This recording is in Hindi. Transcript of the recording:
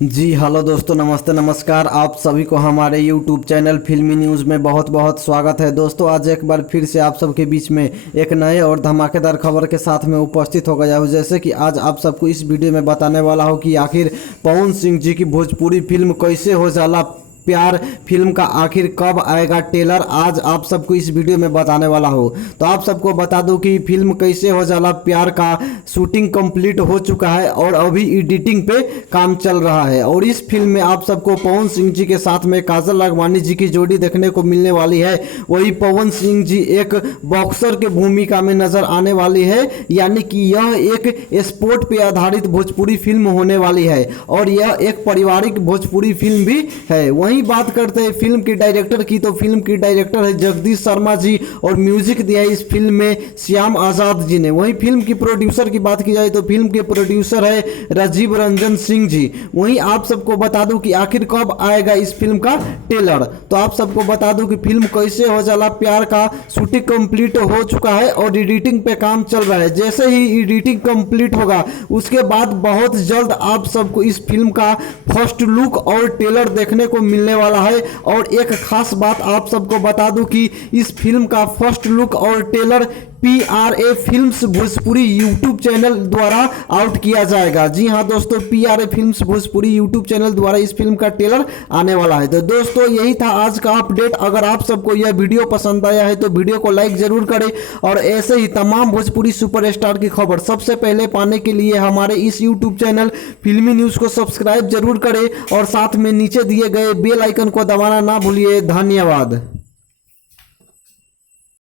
जी हेलो दोस्तों, नमस्ते नमस्कार। आप सभी को हमारे यूट्यूब चैनल फिल्मी न्यूज़ में बहुत बहुत स्वागत है। दोस्तों आज एक बार फिर से आप सबके बीच में एक नए और धमाकेदार खबर के साथ में उपस्थित हो गया हूँ। जैसे कि आज आप सबको इस वीडियो में बताने वाला हूँ कि आखिर पवन सिंह जी की भोजपुरी फिल्म कैसे हो जाला प्यार फिल्म का आखिर कब आएगा ट्रेलर, आज आप सबको इस वीडियो में बताने वाला हूँ। तो आप सबको बता दूं कि फिल्म कैसे हो जाला प्यार का शूटिंग कंप्लीट हो चुका है और अभी एडिटिंग पे काम चल रहा है। और इस फिल्म में आप सबको पवन सिंह जी के साथ में काजल राघवानी जी की जोड़ी देखने को मिलने वाली है। वही पवन सिंह जी एक बॉक्सर के भूमिका में नजर आने वाली है, यानी कि यह एक स्पोर्ट पे आधारित भोजपुरी फिल्म होने वाली है और यह एक पारिवारिक भोजपुरी फिल्म भी है। वहीं बात करते हैं फिल्म के डायरेक्टर की, तो फिल्म के डायरेक्टर है जगदीश शर्मा जी और म्यूजिक दिया है इस फिल्म में श्याम आजाद जी ने। वहीं फिल्म की प्रोड्यूसर की बात की जाए तो फिल्म के प्रोड्यूसर है राजीव रंजन सिंह जी। वहीं आप सबको बता दूं कि आखिर कब आएगा इस फिल्म का ट्रेलर। तो आप सबको बता दूं कि फिल्म कैसे हो जाला प्यार का शूटिंग कंप्लीट हो चुका है और एडिटिंग पे काम चल रहा है। जैसे ही एडिटिंग कंप्लीट होगा उसके बाद बहुत जल्द आप सबको इस फिल्म का फर्स्ट लुक और ट्रेलर देखने को मिलने वाला है। और एक खास बात आप सबको बता दूं कि इस फिल्म का फर्स्ट लुक और trailer PRA films Bhojpuri YouTube channel द्वारा आउट किया जाएगा। जी हाँ दोस्तों, PRA films Bhojpuri YouTube channel द्वारा इस फिल्म का ट्रेलर आने वाला है। तो दोस्तों यही था आज का अपडेट। अगर आप सबको यह वीडियो पसंद आया है तो वीडियो को लाइक जरूर करें और ऐसे ही तमाम भोजपुरी सुपरस्टार की खबर सबसे पहले पाने के लिए हमारे इस यूट्यूब चैनल फिल्मी न्यूज़ को सब्सक्राइब जरूर करें और साथ में नीचे दिए गए बेल आइकन को दबाना ना भूलिए। धन्यवाद।